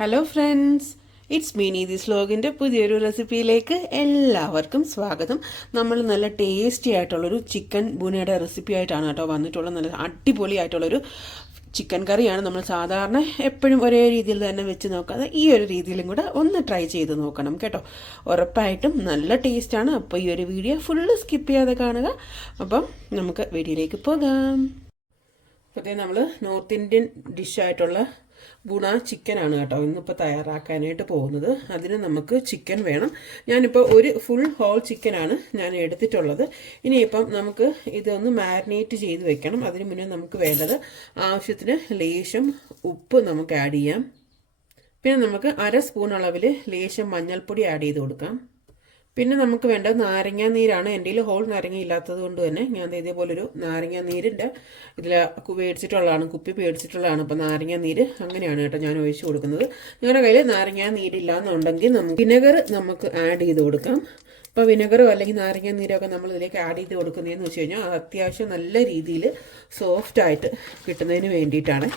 Hello friends it's Meeni this സ്ലോഗിന്റെ പുതിയൊരു റെസിപ്പിയിലേക്ക് എല്ലാവർക്കും സ്വാഗതം. നമ്മൾ നല്ല ടേസ്റ്റി ആയിട്ടുള്ളൊരു ചിക്കൻ ബുനയുടെ റെസിപ്പി ആയിട്ടാണ് കേട്ടോ വന്നിട്ടുള്ളത്. നല്ല അടിപൊളി ആയിട്ടുള്ളൊരു ചിക്കൻ കറിയാണ് നമ്മൾ സാധാരണ എപ്പോഴും ഒരേ രീതിയിൽ തന്നെ വെച്ച് നോക്കാതെ ഈ ഒരു രീതിയിലും കൂടെ ഒന്ന് ട്രൈ ചെയ്ത് നോക്കണം കേട്ടോ. ഉറപ്പായിട്ടും നല്ല ടേസ്റ്റാണ് അപ്പോൾ ഈ ഒരു വീഡിയോ ഫുള്ള് സ്കിപ്പ് ചെയ്യാതെ കാണുക. അപ്പം നമുക്ക് വീഡിയോയിലേക്ക് പോകാം. അപ്പോഴത്തേ നമ്മൾ നോർത്ത് ഇന്ത്യൻ ഡിഷായിട്ടുള്ള ഗുണ ചിക്കനാണ് കേട്ടോ. ഇന്നിപ്പോൾ തയ്യാറാക്കാനായിട്ട് പോകുന്നത്. അതിന് നമുക്ക് ചിക്കൻ വേണം. ഞാനിപ്പോൾ ഒരു ഫുൾ ഹോൾ ചിക്കനാണ് ഞാൻ എടുത്തിട്ടുള്ളത്. ഇനിയിപ്പം നമുക്ക് ഇതൊന്ന് മാരിനേറ്റ് ചെയ്ത് വെക്കണം. അതിന് മുന്നേ നമുക്ക് വേണ്ടത് ആവശ്യത്തിന് ലേശം ഉപ്പ് നമുക്ക് ആഡ് ചെയ്യാം. പിന്നെ നമുക്ക് അര സ്പൂൺ അളവിൽ ലേശം മഞ്ഞൾപ്പൊടി ആഡ് ചെയ്ത് കൊടുക്കാം. പിന്നെ നമുക്ക് വേണ്ട നാരങ്ങ നീരാണ്. എന്റെ ഹോൾ നാരങ്ങ ഇല്ലാത്തത് കൊണ്ട് തന്നെ ഞാൻ ഇതേപോലൊരു നാരങ്ങ നീരിന്റെ ഇതിൽ മേടിച്ചിട്ടുള്ളതാണ് കുപ്പി മേടിച്ചിട്ടുള്ളതാണ് അപ്പോൾ നാരങ്ങ നീര് അങ്ങനെയാണ് കേട്ടോ ഞാൻ ഒഴിച്ചു കൊടുക്കുന്നത്. നിങ്ങളുടെ കയ്യിൽ നാരങ്ങ നീരില്ല എന്നുണ്ടെങ്കിൽ നമുക്ക് വിനെഗർ നമുക്ക് ആഡ് ചെയ്ത് കൊടുക്കാം. അപ്പോൾ വിനെഗറോ അല്ലെങ്കിൽ നാരങ്ങ നീരൊക്കെ നമ്മൾ ഇതിലേക്ക് ആഡ് ചെയ്ത് കൊടുക്കുന്നതെന്ന് വെച്ച് കഴിഞ്ഞാൽ അത് അത്യാവശ്യം നല്ല രീതിയിൽ സോഫ്റ്റായിട്ട് കിട്ടുന്നതിന് വേണ്ടിയിട്ടാണ്.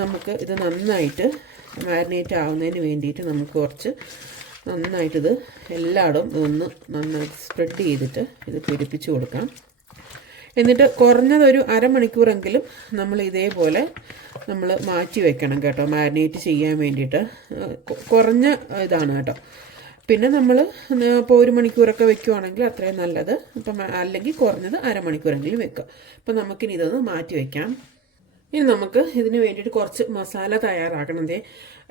നമുക്ക് ഇത് നന്നായിട്ട് മാരിനേറ്റ് ആവുന്നതിന് വേണ്ടിയിട്ട് നമുക്ക് കുറച്ച് നന്നായിട്ടിത് എല്ലായിടും ഇതൊന്ന് നന്നായിട്ട് സ്പ്രെഡ് ചെയ്തിട്ട് ഇത് പിടിപ്പിച്ച് കൊടുക്കാം എന്നിട്ട് കുറഞ്ഞതൊരു അരമണിക്കൂറെങ്കിലും നമ്മൾ ഇതേപോലെ നമ്മൾ മാറ്റി വെക്കണം കേട്ടോ മാരിനേറ്റ് ചെയ്യാൻ വേണ്ടിയിട്ട്. കുറഞ്ഞ ഇതാണ് കേട്ടോ. പിന്നെ നമ്മൾ ഇപ്പോൾ ഒരു മണിക്കൂറൊക്കെ വെക്കുവാണെങ്കിൽ അത്രയും നല്ലത്. അപ്പം അല്ലെങ്കിൽ കുറഞ്ഞത് അരമണിക്കൂറെങ്കിലും വെക്കുക. അപ്പം നമുക്കിനി ഇതൊന്ന് മാറ്റി വയ്ക്കാം ഇനി നമുക്ക് ഇതിന് വേണ്ടിയിട്ട് കുറച്ച് മസാല തയ്യാറാക്കണതേ.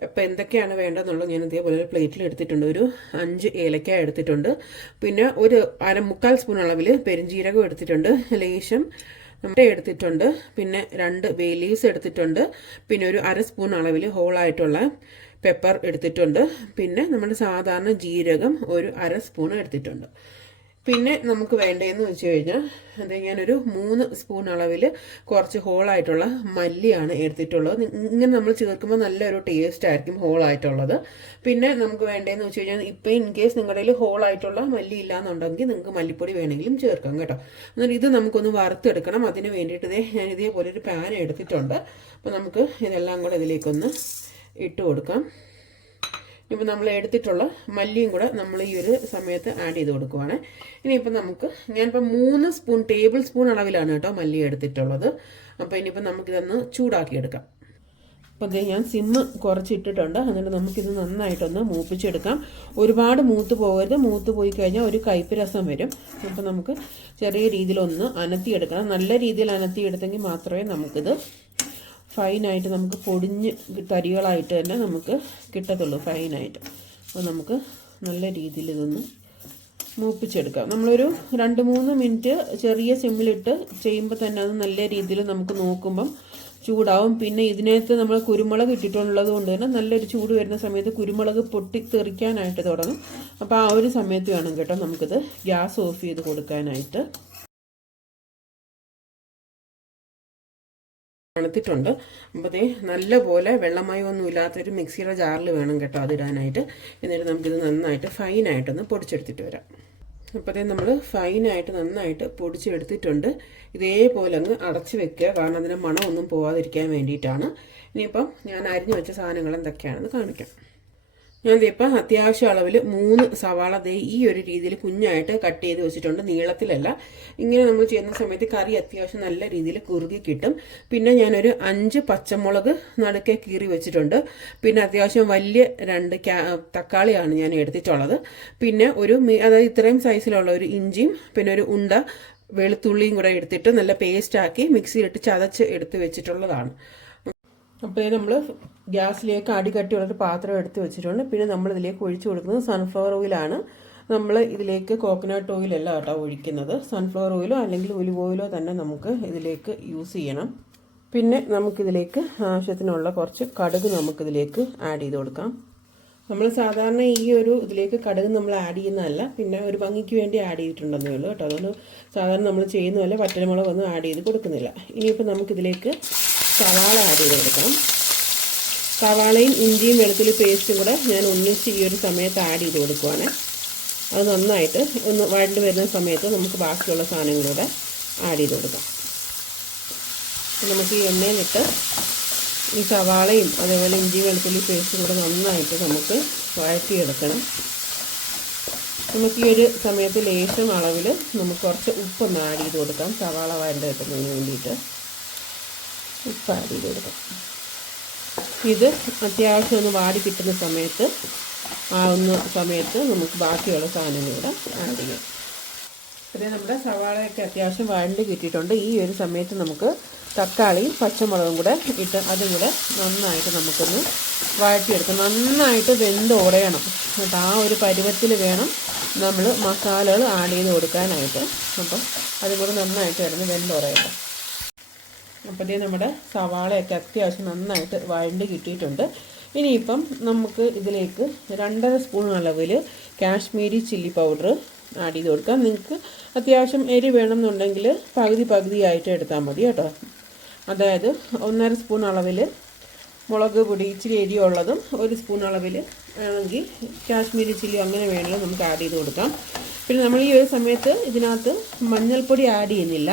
ഇപ്പം എന്തൊക്കെയാണ് വേണ്ടതെന്നുള്ളത് ഞാൻ ഇതേപോലെ ഒരു പ്ലേറ്റിൽ എടുത്തിട്ടുണ്ട്. ഒരു അഞ്ച് ഏലക്ക എടുത്തിട്ടുണ്ട്. പിന്നെ ഒരു അര മുക്കാൽ സ്പൂൺ അളവിൽ പെരിഞ്ജീരകം എടുത്തിട്ടുണ്ട്. ലേശം മുട്ട എടുത്തിട്ടുണ്ട്. പിന്നെ രണ്ട് ബേ ലീവ്സ് എടുത്തിട്ടുണ്ട്. പിന്നെ ഒരു അര സ്പൂൺ അളവിൽ ഹോളായിട്ടുള്ള പെപ്പർ എടുത്തിട്ടുണ്ട്. പിന്നെ നമ്മുടെ സാധാരണ ജീരകം ഒരു അര സ്പൂൺ എടുത്തിട്ടുണ്ട്. പിന്നെ നമുക്ക് വേണ്ടതെന്ന് വെച്ച് കഴിഞ്ഞാൽ അത് ഞാനൊരു മൂന്ന് സ്പൂൺ അളവിൽ കുറച്ച് ഹോളായിട്ടുള്ള മല്ലിയാണ് എടുത്തിട്ടുള്ളത്. ഇങ്ങനെ നമ്മൾ ചേർക്കുമ്പോൾ നല്ലൊരു ടേസ്റ്റ് ആയിരിക്കും ഹോളായിട്ടുള്ളത് പിന്നെ നമുക്ക് വേണ്ടതെന്ന് വെച്ച് കഴിഞ്ഞാൽ ഇപ്പം ഇൻ കേസ് നിങ്ങളുടെ കയ്യിൽ ഹോളായിട്ടുള്ള മല്ലി ഇല്ലാന്നുണ്ടെങ്കിൽ നിങ്ങൾക്ക് മല്ലിപ്പൊടി വേണമെങ്കിലും ചേർക്കാം കേട്ടോ. എന്നാൽ ഇത് നമുക്കൊന്ന് വറുത്തെടുക്കണം. അതിന് വേണ്ടിയിട്ട് ഇതേ ഞാൻ ഇതേപോലെ ഒരു പാൻ എടുത്തിട്ടുണ്ട്. അപ്പോൾ നമുക്ക് ഇതെല്ലാം കൂടെ ഇതിലേക്കൊന്ന് ഇട്ട് കൊടുക്കാം. ഇപ്പം നമ്മൾ എടുത്തിട്ടുള്ള മല്ലിയും കൂടെ നമ്മൾ ഈ ഒരു സമയത്ത് ആഡ് ചെയ്ത് കൊടുക്കുവാണ്. ഇനിയിപ്പോൾ നമുക്ക് ഞാനിപ്പോൾ മൂന്ന് സ്പൂൺ ടേബിൾ സ്പൂൺ അളവിലാണ് കേട്ടോ മല്ലി എടുത്തിട്ടുള്ളത്. അപ്പോൾ ഇനിയിപ്പോൾ നമുക്കിതൊന്ന് ചൂടാക്കിയെടുക്കാം. അപ്പോൾ അതേ ഞാൻ സിമ്മ് കുറച്ചിട്ടിട്ടുണ്ട്. എന്നിട്ട് നമുക്കിത് നന്നായിട്ടൊന്ന് മൂപ്പിച്ചെടുക്കാം. ഒരുപാട് മൂത്ത് പോകരുത്. മൂത്ത് പോയി കഴിഞ്ഞാൽ ഒരു കയ്പ്പ് രസം വരും. അപ്പോൾ നമുക്ക് ചെറിയ രീതിയിലൊന്ന് അനത്തിയെടുക്കണം. നല്ല രീതിയിൽ അനത്തിയെടുത്തെങ്കിൽ മാത്രമേ നമുക്കിത് ഫൈനായിട്ട് നമുക്ക് പൊടിഞ്ഞ് തരികളായിട്ട് തന്നെ നമുക്ക് കിട്ടത്തുള്ളൂ ഫൈനായിട്ട് അപ്പോൾ നമുക്ക് നല്ല രീതിയിൽ ഇതൊന്ന് മൂപ്പിച്ചെടുക്കാം. നമ്മളൊരു രണ്ട് മൂന്ന് മിനിറ്റ് ചെറിയ സിമ്മിലിട്ട് ചെയ്യുമ്പോൾ തന്നെ അത് നല്ല രീതിയിൽ നമുക്ക് നോക്കുമ്പം ചൂടാവും. പിന്നെ ഇതിനകത്ത് നമ്മൾ കുരുമുളക് ഇട്ടിട്ടുള്ളത് കൊണ്ട് തന്നെ നല്ലൊരു ചൂട് വരുന്ന സമയത്ത് കുരുമുളക് പൊട്ടി തെറിക്കാനായിട്ട് തുടങ്ങും. അപ്പോൾ ആ ഒരു സമയത്ത് വേണം കേട്ടോ നമുക്കിത് ഗ്യാസ് ഓഫ് ചെയ്ത് കൊടുക്കാനായിട്ട്. തണുത്തിട്ടുണ്ട്. അപ്പോൾ നല്ലപോലെ വെള്ളമയമൊന്നും ഇല്ലാത്തൊരു മിക്സിയുടെ ജാറിൽ വേണം കേട്ടോ അതിടാനായിട്ട് എന്നിട്ട് നമുക്കിത് നന്നായിട്ട് ഫൈനായിട്ടൊന്ന് പൊടിച്ചെടുത്തിട്ട് വരാം. അപ്പോഴത്തേ നമ്മൾ ഫൈനായിട്ട് നന്നായിട്ട് പൊടിച്ചെടുത്തിട്ടുണ്ട്. ഇതേപോലെ അങ്ങ് അടച്ച് വെക്കുക. കാരണം അതിന്റെ മണമൊന്നും പോവാതിരിക്കാൻ വേണ്ടിയിട്ടാണ്. ഇനിയിപ്പം ഞാൻ അരിഞ്ഞു വെച്ച സാധനങ്ങൾ എന്തൊക്കെയാണെന്ന് കാണിക്കാം. ഞാൻ ഇപ്പം അത്യാവശ്യം അളവിൽ മൂന്ന് സവാള ദേ ഈ ഒരു രീതിയിൽ കുഞ്ഞായിട്ട് കട്ട് ചെയ്ത് വെച്ചിട്ടുണ്ട്. നീളത്തിലല്ല. ഇങ്ങനെ നമ്മൾ ചെയ്യുന്ന സമയത്ത് കറി അത്യാവശ്യം നല്ല രീതിയിൽ കുറുകി കിട്ടും. പിന്നെ ഞാനൊരു അഞ്ച് പച്ചമുളക് നടുക്കെ കീറി വെച്ചിട്ടുണ്ട്. പിന്നെ അത്യാവശ്യം വലിയ രണ്ട് തക്കാളിയാണ് ഞാൻ എടുത്തിട്ടുള്ളത്. പിന്നെ ഒരു അതായത് ഇത്രയും സൈസിലുള്ള ഒരു ഇഞ്ചിയും പിന്നെ ഒരു ഉണ്ട വെളുത്തുള്ളിയും കൂടെ എടുത്തിട്ട് നല്ല പേസ്റ്റാക്കി മിക്സിയിലിട്ട് ചതച്ച് എടുത്ത് വെച്ചിട്ടുള്ളതാണ്. അപ്പോൾ നമ്മൾ ഗ്യാസിലേക്ക് അടികട്ടിയുള്ളൊരു പാത്രം എടുത്ത് വെച്ചിട്ടുണ്ട്. പിന്നെ നമ്മൾ ഇതിലേക്ക് ഒഴിച്ചു കൊടുക്കുന്നത് സൺഫ്ലവർ ഓയിലാണ് നമ്മൾ ഇതിലേക്ക് കോക്കനട്ട് ഓയിലല്ല കേട്ടോ ഒഴിക്കുന്നത്. സൺഫ്ലവർ ഓയിലോ അല്ലെങ്കിൽ ഒലിവ് ഓയിലോ തന്നെ നമുക്ക് ഇതിലേക്ക് യൂസ് ചെയ്യണം. പിന്നെ നമുക്കിതിലേക്ക് ആവശ്യത്തിനുള്ള കുറച്ച് കടുക് നമുക്കിതിലേക്ക് ആഡ് ചെയ്ത് കൊടുക്കാം. നമ്മൾ സാധാരണ ഈ ഒരു ഇതിലേക്ക് കടുക് നമ്മൾ ആഡ് ചെയ്യുന്നതല്ല. പിന്നെ ഒരു ഭംഗിക്ക് വേണ്ടി ആഡ് ചെയ്തിട്ടുണ്ടെന്നേ ഉള്ളൂ കേട്ടോ. അതുകൊണ്ട് സാധാരണ നമ്മൾ ചെയ്യുന്നതല്ല. വറ്റൽമുളക് ഒന്നും ആഡ് ചെയ്ത് കൊടുക്കുന്നില്ല. ഇനിയിപ്പോൾ നമുക്കിതിലേക്ക് സവാള ആഡ് ചെയ്ത് കൊടുക്കണം. സവാളയും ഇഞ്ചിയും വെളുത്തുള്ളി പേസ്റ്റും കൂടെ ഞാൻ ഒന്നിച്ച് ഈ ഒരു സമയത്ത് ആഡ് ചെയ്ത് കൊടുക്കുവാണ്. അത് നന്നായിട്ട് ഒന്ന് വഴണ്ട് വരുന്ന സമയത്ത് നമുക്ക് ബാക്കിയുള്ള സാധനങ്ങളൂടെ ആഡ് ചെയ്ത് കൊടുക്കാം. നമുക്ക് ഈ എണ്ണയിലിട്ട് ഈ സവാളയും അതേപോലെ ഇഞ്ചി വെളുത്തുള്ളി പേസ്റ്റും കൂടെ നന്നായിട്ട് നമുക്ക് വഴറ്റിയെടുക്കണം. നമുക്ക് ഈ ഒരു സമയത്ത് ലേശം അളവിൽ നമുക്ക് കുറച്ച് ഉപ്പൊന്ന് ആഡ് ചെയ്ത് കൊടുക്കാം. സവാള വരണ്ട കിട്ടുന്നതിന് വേണ്ടിയിട്ട്. ഉപ്പ് ആഡ് ചെയ്ത് കൊടുക്കാം. ഇത് അത്യാവശ്യം ഒന്ന് വാടി കിട്ടുന്ന സമയത്ത് ആവുന്ന സമയത്ത് നമുക്ക് ബാക്കിയുള്ള സാധനങ്ങൾ കൂടെ ആഡ് ചെയ്യാം. പിന്നെ നമ്മുടെ സവാളയൊക്കെ അത്യാവശ്യം വഴണ്ട് കിട്ടിയിട്ടുണ്ട്. ഈ ഒരു സമയത്ത് നമുക്ക് തക്കാളിയും പച്ചമുളകും കൂടെ ഇട്ട് അതും കൂടെ നന്നായിട്ട് നമുക്കൊന്ന് വഴറ്റിയെടുക്കാം. നന്നായിട്ട് വെന്ത് ഉടയണം എന്നിട്ട് ആ ഒരു പരുവത്തിൽ വേണം നമ്മൾ മസാലകൾ ആഡ് ചെയ്ത് കൊടുക്കാനായിട്ട്. അപ്പം അതും കൂടെ നന്നായിട്ട് കിടന്ന് വെന്തുറയണം അപ്പോഴത്തേ നമ്മുടെ സവാളയൊക്കെ അത്യാവശ്യം നന്നായിട്ട് വഴണ്ട് കിട്ടിയിട്ടുണ്ട്. ഇനിയിപ്പം നമുക്ക് ഇതിലേക്ക് രണ്ടര സ്പൂൺ അളവിൽ കാശ്മീരി ചില്ലി പൗഡർ ആഡ് ചെയ്ത് കൊടുക്കാം. നിങ്ങൾക്ക് അത്യാവശ്യം എരി വേണമെന്നുണ്ടെങ്കിൽ പകുതി പകുതിയായിട്ട് എടുത്താൽ മതി കേട്ടോ. അതായത് ഒന്നര സ്പൂൺ അളവിൽ മുളക് പൊടി ഇച്ചിരി എരിയുള്ളതും ഒരു സ്പൂൺ അളവിൽ ആണെങ്കിൽ കാശ്മീരി ചില്ലി അങ്ങനെ വേണമെങ്കിൽ നമുക്ക് ആഡ് ചെയ്ത് കൊടുക്കാം. പിന്നെ നമ്മൾ ഈ ഒരു സമയത്ത് ഇതിനകത്ത് മഞ്ഞൾപ്പൊടി ആഡ് ചെയ്യുന്നില്ല.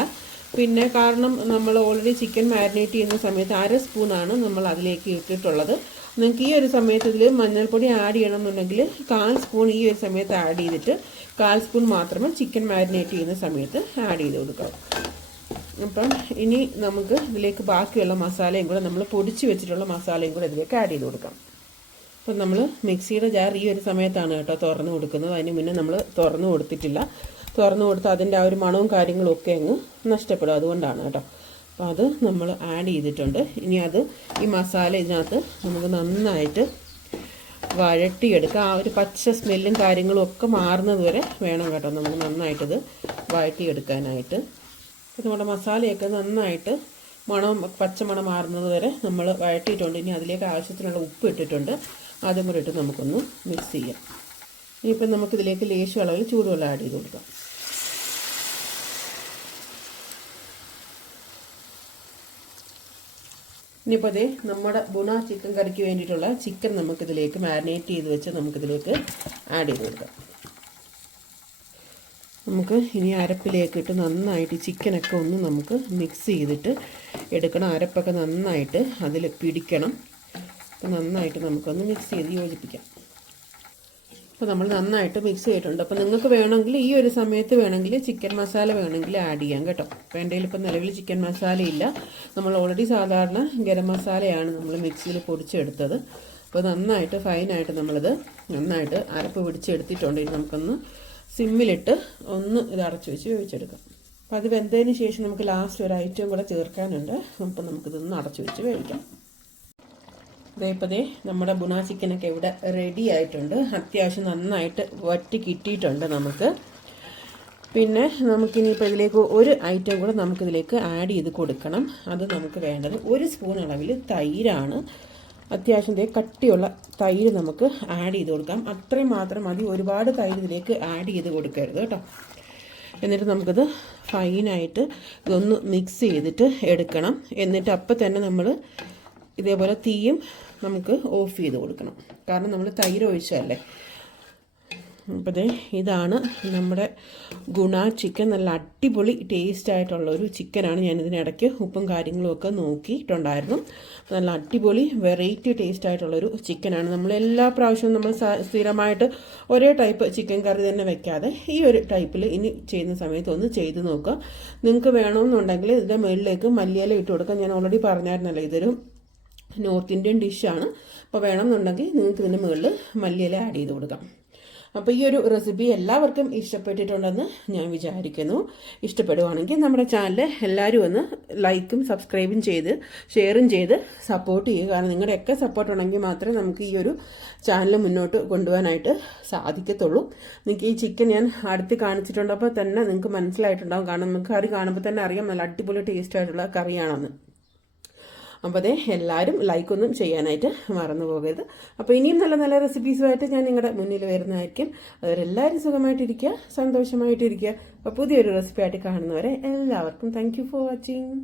പിന്നെ കാരണം നമ്മൾ ഓൾറെഡി ചിക്കൻ മാരിനേറ്റ് ചെയ്യുന്ന സമയത്ത് അര സ്പൂണാണ് നമ്മൾ അതിലേക്ക് ഇട്ടിട്ടുള്ളത്. നിങ്ങൾക്ക് ഈ ഒരു സമയത്ത് ഇതിൽ മഞ്ഞൾപ്പൊടി ആഡ് ചെയ്യണമെന്നുണ്ടെങ്കിൽ കാൽ സ്പൂൺ ഈ ഒരു സമയത്ത് ആഡ് ചെയ്തിട്ട് കാൽ സ്പൂൺ മാത്രമേ ചിക്കൻ മാരിനേറ്റ് ചെയ്യുന്ന സമയത്ത് ആഡ് ചെയ്ത് കൊടുക്കാം അപ്പം ഇനി നമുക്ക് ഇതിലേക്ക് ബാക്കിയുള്ള മസാലയും കൂടെ നമ്മൾ പൊടിച്ച് വെച്ചിട്ടുള്ള മസാലയും കൂടെ ഇതിലേക്ക് ആഡ് ചെയ്ത് കൊടുക്കാം. അപ്പം നമ്മൾ മിക്സിയുടെ ജാർ ഈ ഒരു സമയത്താണ് കേട്ടോ തുറന്ന് കൊടുക്കുന്നത്. അതിന് മുന്നേ നമ്മൾ തുറന്ന് കൊടുത്തിട്ടില്ല. തുറന്ന് കൊടുത്ത് അതിന്റെ ആ ഒരു മണവും കാര്യങ്ങളും ഒക്കെ അങ്ങ് നഷ്ടപ്പെടും അതുകൊണ്ടാണ് കേട്ടോ. അപ്പോൾ അത് നമ്മൾ ആഡ് ചെയ്തിട്ടുണ്ട്. ഇനി അത് ഈ മസാല ഇതിനകത്ത് നമുക്ക് നന്നായിട്ട് വഴട്ടിയെടുക്കുക ആ ഒരു പച്ച സ്മെല്ലും കാര്യങ്ങളും ഒക്കെ മാറുന്നത് വരെ വേണം കേട്ടോ നമുക്ക് നന്നായിട്ടത് വഴട്ടിയെടുക്കാനായിട്ട് നമ്മുടെ മസാലയൊക്കെ നന്നായിട്ട് മണം പച്ചമണം മാറുന്നത് വരെ നമ്മൾ വഴട്ടിയിട്ടുണ്ട് ഇനി അതിലേക്ക് ആവശ്യത്തിനുള്ള ഉപ്പ് ഇട്ടിട്ടുണ്ട്. അതും കൂടെ ഇട്ട് നമുക്കൊന്ന് മിക്സ് ചെയ്യാം. ഇനിയിപ്പം നമുക്കിതിലേക്ക് ലേശം അളവിൽ ചൂടുവെള്ളം ആഡ് ചെയ്ത് കൊടുക്കാം. ഇനിയിപ്പോൾ അതേ നമ്മുടെ ബുണ ചിക്കൻ കറിക്ക് വേണ്ടിയിട്ടുള്ള ചിക്കൻ നമുക്കിതിലേക്ക് മാരിനേറ്റ് ചെയ്ത് വെച്ച് നമുക്കിതിലേക്ക് ആഡ് ചെയ്ത് കൊടുക്കാം. നമുക്ക് ഇനി അരപ്പിലേക്ക് ഇട്ട് നന്നായിട്ട് ചിക്കനൊക്കെ ഒന്ന് നമുക്ക് മിക്സ് ചെയ്തിട്ട് എടുക്കണം. അരപ്പൊക്കെ നന്നായിട്ട് അതിൽ പിടിക്കണം. നന്നായിട്ട് നമുക്കൊന്ന് മിക്സ് ചെയ്ത് യോജിപ്പിക്കാം. അപ്പോൾ നമ്മൾ നന്നായിട്ട് മിക്സ് ചെയ്തിട്ടുണ്ട്. അപ്പോൾ നിങ്ങൾക്ക് വേണമെങ്കിൽ ഈ ഒരു സമയത്ത് വേണമെങ്കിൽ ചിക്കൻ മസാല വേണമെങ്കിൽ ആഡ് ചെയ്യാം കേട്ടോ. വേണ്ടതിൽ ഇപ്പം നിലവിൽ ചിക്കൻ മസാല ഇല്ല. നമ്മൾ ഓൾറെഡി സാധാരണ ഗരം മസാലയാണ് നമ്മൾ മിക്സിയിൽ പൊടിച്ചെടുത്തത്. അപ്പോൾ നന്നായിട്ട് ഫൈനായിട്ട് നമ്മളിത് നന്നായിട്ട് അരപ്പ് പിടിച്ചെടുത്തിട്ടുണ്ട്. ഇനി നമുക്കൊന്ന് സിമ്മിലിട്ട് ഒന്ന് ഇത് അടച്ചു വെച്ച് വേവിച്ചെടുക്കാം. അപ്പോൾ അത് വെന്തതിന് ശേഷം നമുക്ക് ലാസ്റ്റ് ഒരു ഐറ്റം കൂടെ ചേർക്കാനുണ്ട്. അപ്പോൾ നമുക്കിതൊന്ന് അടച്ചു വെച്ച് വേവിക്കാം. ഇതേപ്പതേ നമ്മുടെ ബുണ ചിക്കനൊക്കെ ഇവിടെ റെഡി ആയിട്ടുണ്ട്. അത്യാവശ്യം നന്നായിട്ട് വറ്റി കിട്ടിയിട്ടുണ്ട് നമുക്ക്. പിന്നെ നമുക്കിനിയിപ്പോൾ ഇതിലേക്ക് ഒരു ഐറ്റം കൂടെ നമുക്കിതിലേക്ക് ആഡ് ചെയ്ത് കൊടുക്കണം. അത് നമുക്ക് വേണ്ടത് ഒരു സ്പൂൺ അളവിൽ തൈരാണ്. അത്യാവശ്യം കട്ടിയുള്ള തൈര് നമുക്ക് ആഡ് ചെയ്ത് കൊടുക്കാം. അത്രയും മാത്രം മതി. ഒരുപാട് തൈര് ഇതിലേക്ക് ആഡ് ചെയ്ത് കൊടുക്കരുത് കേട്ടോ. എന്നിട്ട് നമുക്കത് ഫൈനായിട്ട് ഇതൊന്ന് മിക്സ് ചെയ്തിട്ട് എടുക്കണം. എന്നിട്ട് അപ്പം തന്നെ നമ്മൾ ഇതേപോലെ തീയും നമുക്ക് ഓഫ് ചെയ്ത് കൊടുക്കണം. കാരണം നമ്മൾ തൈര് ഒഴിച്ചതല്ലേ? അപ്പോൾ ഇതാണ് നമ്മുടെ ഗുണ ചിക്കൻ. നല്ല അടിപൊളി ടേസ്റ്റ് ആയിട്ടുള്ള ഒരു ചിക്കനാണ് ഞാൻ ഇതിനിടയ്ക്ക് ഉപ്പും കാര്യങ്ങളും ഒക്കെ നോക്കിയിട്ടുണ്ടായിരുന്നു. നല്ല അടിപൊളി വെറൈറ്റി ടേസ്റ്റ് ആയിട്ടുള്ളൊരു ചിക്കനാണ്. നമ്മൾ എല്ലാ പ്രാവശ്യവും നമ്മൾ സ്ഥിരമായിട്ട് ഒരേ ടൈപ്പ് ചിക്കൻ കറി തന്നെ വെക്കാതെ ഈ ഒരു ടൈപ്പിൽ ഇനി ചെയ്യുന്ന സമയത്ത് ഒന്ന് ചെയ്ത് നോക്കുക. നിങ്ങൾക്ക് വേണമെന്നുണ്ടെങ്കിൽ ഇതിന്റെ മുകളിലേക്ക് മല്ലിയില ഇട്ട് കൊടുക്കാം ഞാൻ ഓൾറെഡി പറഞ്ഞായിരുന്നല്ലോ ഇതൊരു നോർത്ത് ഇന്ത്യൻ ഡിഷാണ്. അപ്പോൾ വേണമെന്നുണ്ടെങ്കിൽ നിങ്ങൾക്ക് ഇതിന്റെ മുകളിൽ മല്ലിയില ആഡ് ചെയ്ത് കൊടുക്കാം. അപ്പോൾ ഈ ഒരു റെസിപ്പി എല്ലാവർക്കും ഇഷ്ടപ്പെട്ടിട്ടുണ്ടെന്ന് ഞാൻ വിചാരിക്കുന്നു. ഇഷ്ടപ്പെടുവാണെങ്കിൽ നമ്മുടെ ചാനൽ എല്ലാവരും ഒന്ന് ലൈക്കും സബ്സ്ക്രൈബും ചെയ്ത് ഷെയറും ചെയ്ത് സപ്പോർട്ട് ചെയ്യുക. കാരണം നിങ്ങളുടെയൊക്കെ സപ്പോർട്ട് ഉണ്ടെങ്കിൽ മാത്രമേ നമുക്ക് ഈ ഒരു ചാനൽ മുന്നോട്ട് കൊണ്ടുപോകാനായിട്ട് സാധിക്കത്തുള്ളൂ. നിങ്ങൾക്ക് ഈ ചിക്കൻ ഞാൻ അടുത്ത് കാണിച്ചിട്ടുണ്ടപ്പോൾ തന്നെ നിങ്ങൾക്ക് മനസ്സിലായിട്ടുണ്ടാകും കാരണം നമുക്ക് കറി കാണുമ്പോൾ തന്നെ അറിയാം. നല്ല അടിപൊളി ടേസ്റ്റ് ആയിട്ടുള്ള കറിയാണെന്ന്. അപ്പോൾ അതേ എല്ലാവരും ലൈക്കൊന്നും ചെയ്യാനായിട്ട് മറന്നു പോകരുത്. അപ്പോൾ ഇനിയും നല്ല നല്ല റെസിപ്പീസുമായിട്ട് ഞാൻ നിങ്ങളുടെ മുന്നിൽ വരുന്നതായിരിക്കും. അവരെല്ലാവരും സുഖമായിട്ടിരിക്കുക സന്തോഷമായിട്ടിരിക്കുക. അപ്പോൾ പുതിയൊരു റെസിപ്പി ആയിട്ട് കാണുന്നവരെ എല്ലാവർക്കും താങ്ക് ഫോർ വാച്ചിങ്